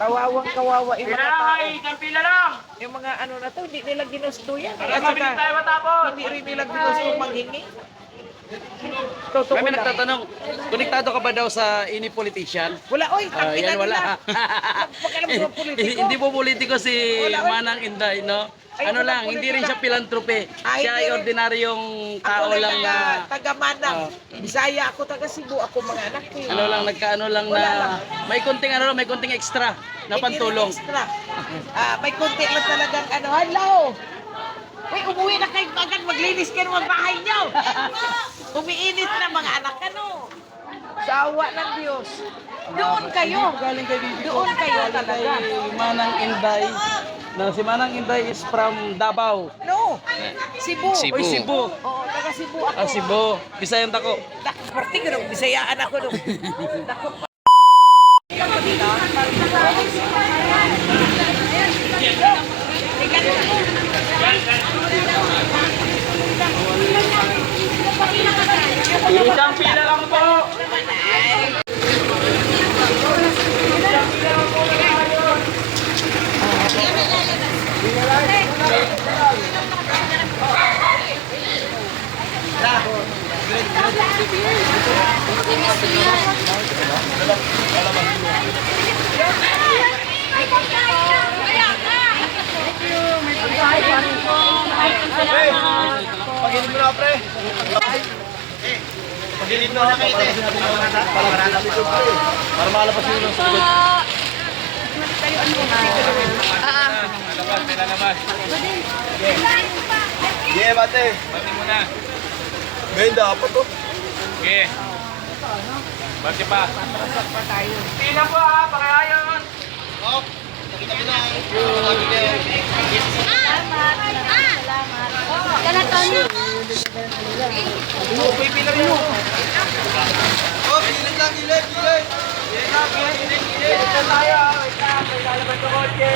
Kawawang-kawawa yung mga tao. Isang pila lang! Yung mga ano na to, hindi nila ginusto yan. Para At mabilis tayo saka, matapos! hindi rin nila ginusto manghingi. Totoo Kami lang. nagtatanong, konektado ka ba daw sa any politician? Wala, oy, Yan, wala. Pakialam sa mga politiko. Hindi po politiko si Wala, oy. Manang Inday, no? Ay, Ano wala lang, hindi rin politika. siya philanthropy. Ay, Siya hindi ay rin. ordinaryong Ako tao lang lang na, taga-Manang. Bisaya ako, taga-Cebu. Ako mga anak ko. ano lang, nagkaano lang na, Wala lang. may konting ano lang, may konting extra na pantulong. Hindi rin extra. May konti lang talagang ano, hello! Uy, umuwi na kayo agad, maglinis kayo ng bahay niyo. Umiinit na mga anak, ano? Sa awa ng Diyos. Doon kayo. Galing kay Bibi. Doon kayo Galing talaga. kay Manang Inday. Na si Manang Inday is from Davao. No, Cebu. Oy, Cebu. Oo, taga Cebu ako. Ah, Cebu. Bisayang tako. Parti ko nung bisayaan ako nung. Dako pa. Isang pila lang po! Pagilid mo na, pre! Pagilid mo na kayo, para malabas yung sa likod. Lalabas. Yeah, bate. Bate mo na. Ngayon dapat to. Okay. Bate pa. Pila po ha, pakiayon. Oh, nakita na. Oh, pipila rin mo. Oh, gilid lang, gilid. Gilid tayo. Wait lang, may lalabas sa kotse.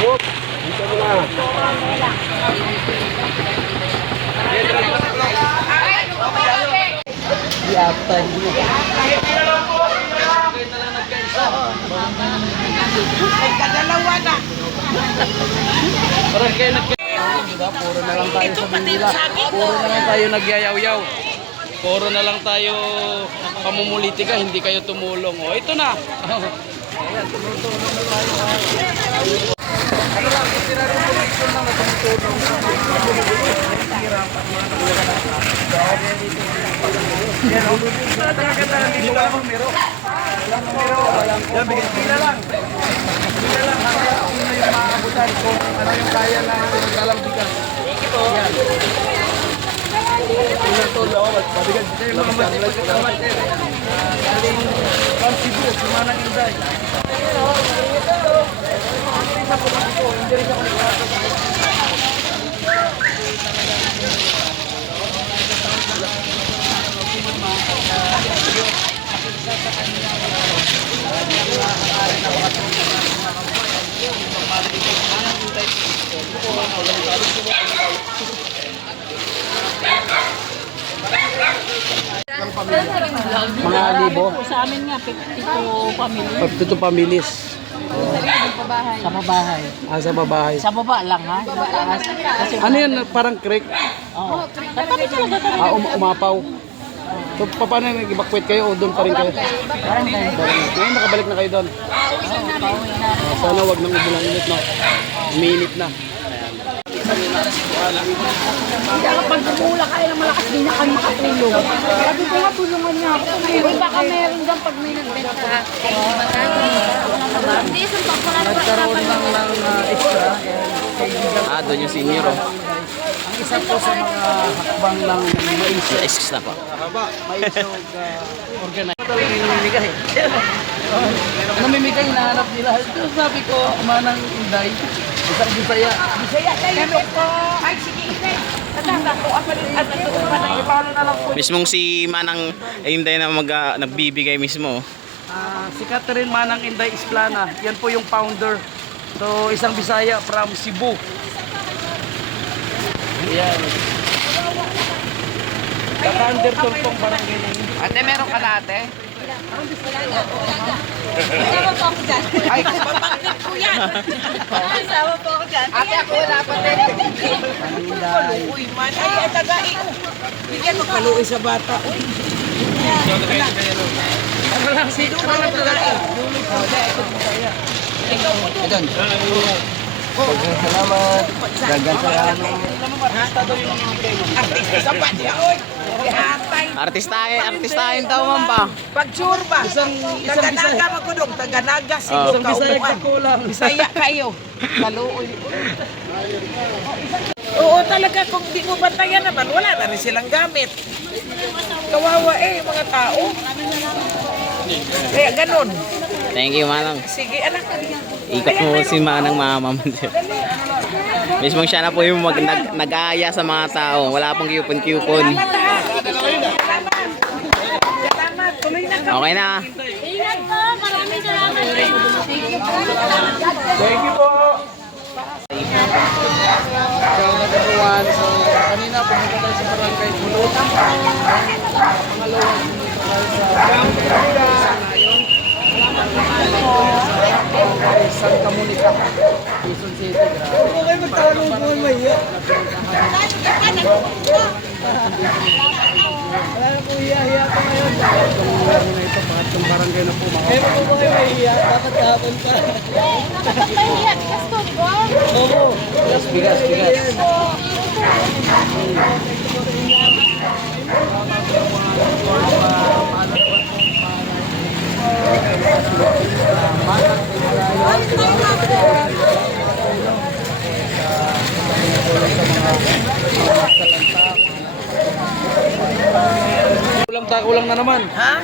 Oop, dito mo na. Yatay mo. May kadalawa na. Parang kayo puro na lang tayo sa Manila. Puro na lang tayo nagyayaw-yaw. Puro na lang tayo pamumulitika, hindi kayo tumulong. O, ito na. Ayan, tumutulong na tayo. Ano lang, itira rin connection lang na tumutulong. Yan, o. Talaga dito ka numero. Walang numero. Yan, bigyan pila lang. Pila lang. Hanggang kung na yung maabutan. Kung ano yung kaya na dalang bigas. Yan. Ilang tulo. Mabigyan. Kaya mga master. Galing from Cebu. Si Manang Inday. Hindi rin ako mga libo. Sa amin nga, 52 family. Pagtuto families. Sa pabahay. Sa babahay. Sa baba lang ha. Sa taas. Kasi Ano yan? Parang creek? oh, tatabi talaga talaga. Umapaw. So, paano nag-evacuate kayo o doon pa rin kayo? Parang ganun. Ngayon, nakabalik na kayo doon. Pauwi na. Sana wag nang umulang ulit, no? Minute na. Kapag bumula kayo ng malakas, di na kami makatulong. Sabi ko nga, tulungan niya ako. Uy, baka meron dyan pag may nagbenta. Hindi, isang pagkulat pa. Nagkaroon lang ng extra. Kaibigan. Doon yung senior, oh. Ang isa po sa mga hakbang ng mais. Extra pa. Mais o organize. Ito talaga yung namimigay. Namimigay, hinahanap nila. Ito sabi ko, Manang Inday. Isang Bisaya. Bisaya kayo po. Ay, sige, Inay. Tanda ko, ako rin. At ito pa na, ipalo na lang po. Mismong si Manang Inday na nagbibigay mismo. Si Catherine Manang Inday Isplana. Yan po yung founder. So, isang Bisaya from Cebu. Ayan. Sa Thunderton pong barangay na yun. Ate, meron ka na ate? Ay, pamangkin ko yan. Ate, ako wala pa din. Uy, man. Ay, tagain. Bigyan mo kaluoy sa bata. Uy. Ano lang, sino ka na tagain? Ikaw po doon. Salamat. Dagan sa Artista sa pati. Uy. Ihatay. Artistahin daw, ma'am pa. Pag-sure ba? Taganaga magudong. Taganaga sino ka umuan. Bisaya kayo. Kaluoy. Oo talaga, kung di mo bantayan naman, wala na rin silang gamit. Kawawa mga tao. Kaya ganun. Thank you, Manang. Sige, anak. Ikot mo si Manang mama mo. Mismo siya na po yung nag-aaya sa mga tao. Wala pong kupon-kupon. Salamat. Tuloy na ka. Okay na. Ingat po. Maraming salamat. Thank you po. So, everyone. So, kanina pumunta tayo sa barangay Bulutan. Pangalawa, pumunta tayo sa Sanayon. Santa Monica, Quezon City. Okay, magtalong po ang mahiya. Wala na po hiya-hiya pa ngayon. Itong laro na ito, pangatlong barangay na po. Kaya po ba kayo mahiya? Dapat kahapon pa. Nakapahiyat. Gusto ko. Oo. Bigas. Kulang na naman. Ha?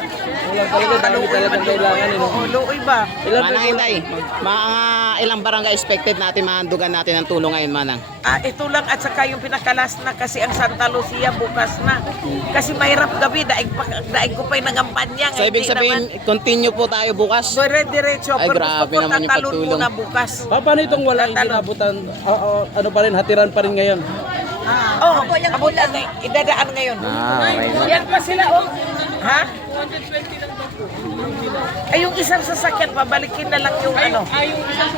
Kulang talaga, dami talagang kailangan. Oo, luoy ba? Ilan Manang Inday, mga ilang barangay expected natin mahandugan natin ng tulong ngayon, Manang? Ito lang at saka yung pinakalas na kasi ang Santa Lucia bukas na. Kasi mahirap gabi, daig ko pa'y nangampanya. So, ibig sabihin, continue po tayo bukas? Diretso, Ay, pero grabe gusto ko naman yung tatalon pagtulong. muna bukas. Paano itong wala hindi nabutan? Ano pa rin, hatiran pa rin ngayon? Oh, abutan na, idadaan ngayon. Okay. Yan pa sila, oh. Ha? Ay, yung isang sasakyan, pabalikin na lang yung ano.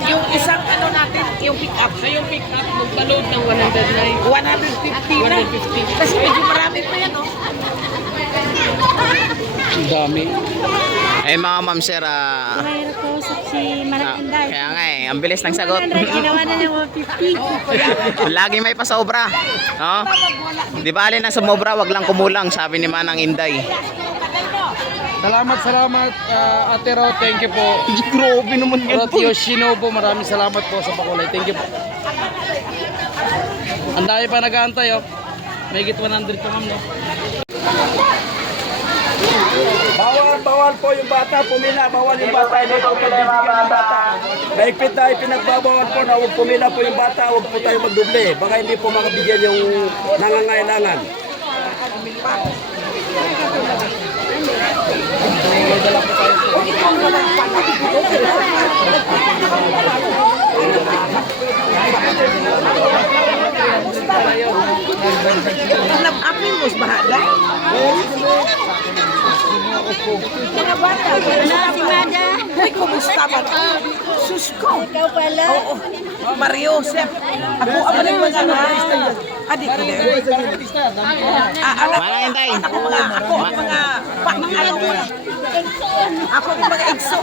Yung isang ano natin, yung pick-up. Yung pick-up, magpa-load ng 150 na. Kasi medyo marami pa yan, oh. Ang dami. Eh mga ma'am sir, Mayroon ko si Maranday. kaya nga ang bilis ng sagot. Ginawa na niya 150. Lagi may pasobra. No? Di ba alin na sumobra, wag lang kumulang, sabi ni Manang Inday. Salamat, Ate Ro, thank you po. Grabe naman Rot Yoshinobu, maraming salamat po sa pakulay. Thank you po. Ang dami pa nag-aantay, oh. May higit 100 pa, ma'am, no? Bawal po yung bata, pumila, bawal yung bata, hindi po pagbibigyan ng bata. Mahigpit tayo, pinagbabawal po na huwag pumila po yung bata, huwag po tayo magduble. Baka hindi po makabigyan yung nangangailangan. Apin mo sa bahada? Mga bata. Si Mada. Ay, kumusta ba? Sus ko. Ikaw pala. Oo. Mario, Sep. Ako ang mga adik ko din. Manang Inday. Ako mga egso.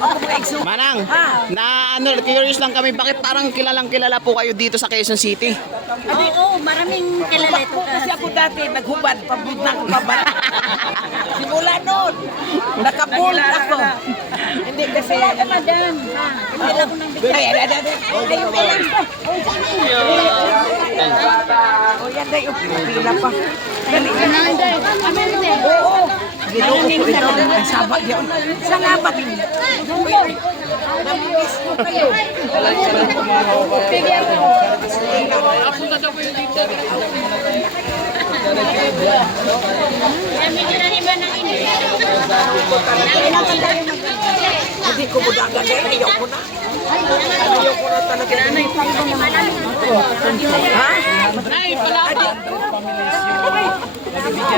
Manang, Ha? curious lang kami, bakit parang kilala po kayo dito sa Quezon City? Oo, maraming kilala ito. Kasi ako dati naghubad, pabudnang pabara. Simula noon, nakabold ako. Hindi kasi, Madan. Hindi lang ko nang bigyan. O yan na yung pila pa. Dali na. Nanday. Amen din. Oo. Ginoo ko ito. Ay, sabat yun. Salamat. Namimiss ko kayo. Kami kinaniman ng India. Hindi ko mo dagat. Ayaw ko na. Ayoko na talaga. Ha? Ay, wala pa. Sige,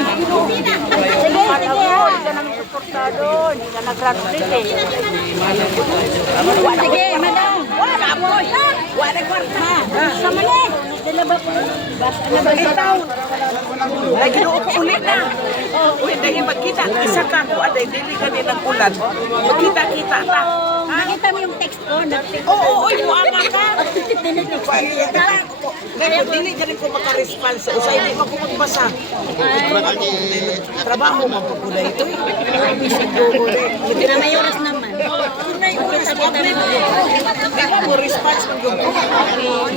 namin suportado. Hindi ka nag-graduate eh. Sige, madam. Wala po. Wala kwarta. Sa mali. Dala ba po? Ikaw. Ay, ginuo ko ulit na. Uy, dahil magkita. Isa ka ko, aday, dili ka din ng ulan. Magkita-kita ta. Nakita mo yung text ko? Oo, uy, muama ka. Ngayon, dili ka rin ko makaresponse. Usay, hindi mo ko magbasa. Trabaho mo pa po na ito. Hindi na may oras naman. Kita-kita rin. Hindi ka mo response ng gusto.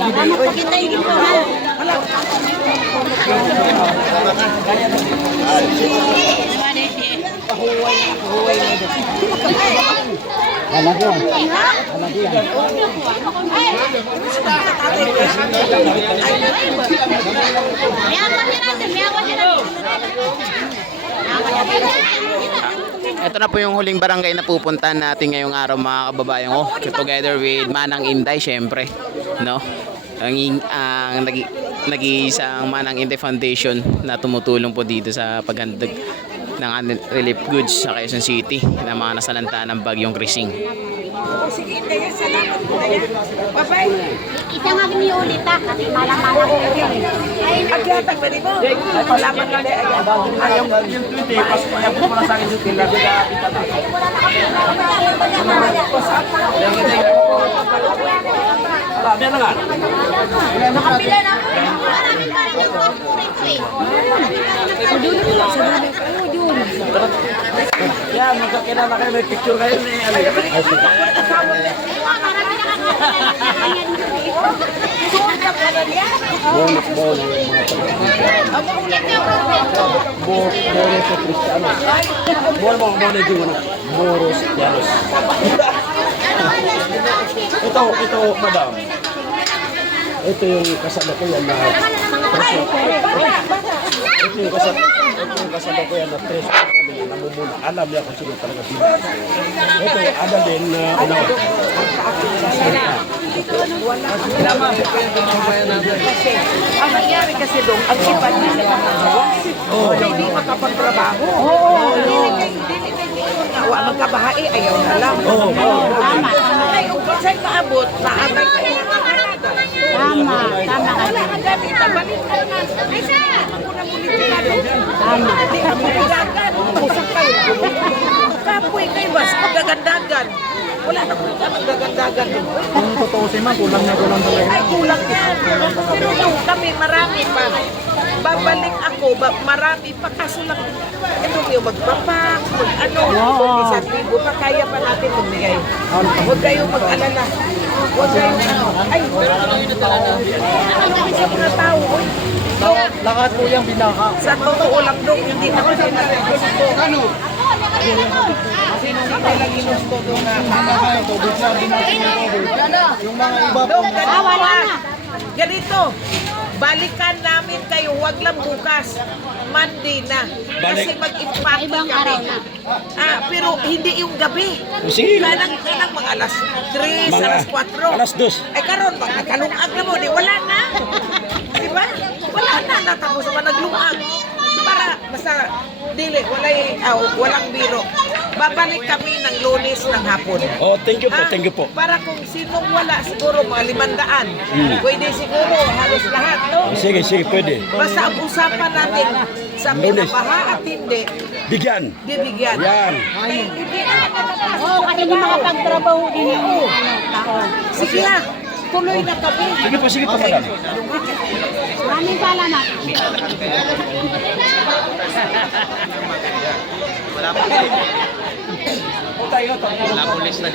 Ano pa kita yung ito ha? Ito na po yung huling barangay na pupuntahan natin ngayong araw mga kababayan ko. Together with Manang Inday syempre, no? Ang nag-iisang Manang Inday Foundation na tumutulong po dito sa paghandag ng relief goods sa Quezon City na mga nasalanta ng bagyong Krising. Sige, kaya salamat po kaya. Bye-bye. Isa nga kami ulit ha, kasi malang-malang ko yun. Agyatag ba rin mo? Salamat ka rin. Yung 20, pas kaya po muna sa akin yung kila. Sabi na nga. Nakapila na ako. Maraming parang yung corporate ko eh. Yan, magkakilala kayo, may picture kayo ni ano. Marami Moros Yanos. Ito, madam. Ito yung kasalukuyan na ito yung kasalukuyan na tres kami namumuna. Alam niya kung sino talaga sino. Ito, ada din na Ang nangyari kasi doon, ang iba na hindi makapagtrabaho. Wa magkabahae, ayaw na lang. Ay, upasay maabot, naabay pa rin. Tama ka. Wala ka ganita, balik ka na. Ay, siya! Ako na politikado. Tama. Hindi ka politikagan. Usap kayo. Kapoy kayo, bas. Pagdagandagan. Wala na kung pagdagandagan. kung totoo si ma'am, kulang talaga. Ay, kulang yan. Pero nung kami, marami pa. Babalik ako, marami pa. Kaso lang, ito yung magpapak, mag-ano. Isang libo pa, kaya pa natin bumigay. Huwag kayong mag-alala. Huwag kayong ano. Ay, sa mga tao, oy. Lahat po yung binaka. Sa totoo lang doon, hindi naman sila gusto. Ano? Kasi nung hindi lang ginusto doon na Yung mga iba Dok, ganito na. Ganito. Balikan namin kayo, wag lang bukas. Monday na. Kasi mag-impake Ibang kami. araw na. Pero hindi yung gabi. Sige. Kanang mga alas 3, alas 4. Alas 2. Ay karon pag nagkalungag na mo, di wala na. Di ba? Wala na. Natapos naman naglungag. Para basta dili, walang biro. Babalik kami ng Lunes ng hapon. Oh, thank you po. Para kung sinong wala, siguro mga 500. Pwede siguro, halos lahat, no? Sige, pwede. Basta ang usapan natin sa Lunes. pinabaha at hindi, Bigyan. bibigyan. Yan. Ay, hindi naman nakapasok. Oo, kasi hindi makapagtrabaho din yung tao. Sige na, tuloy na kami. Sige po, madam. Maraming salamat. Wala po list na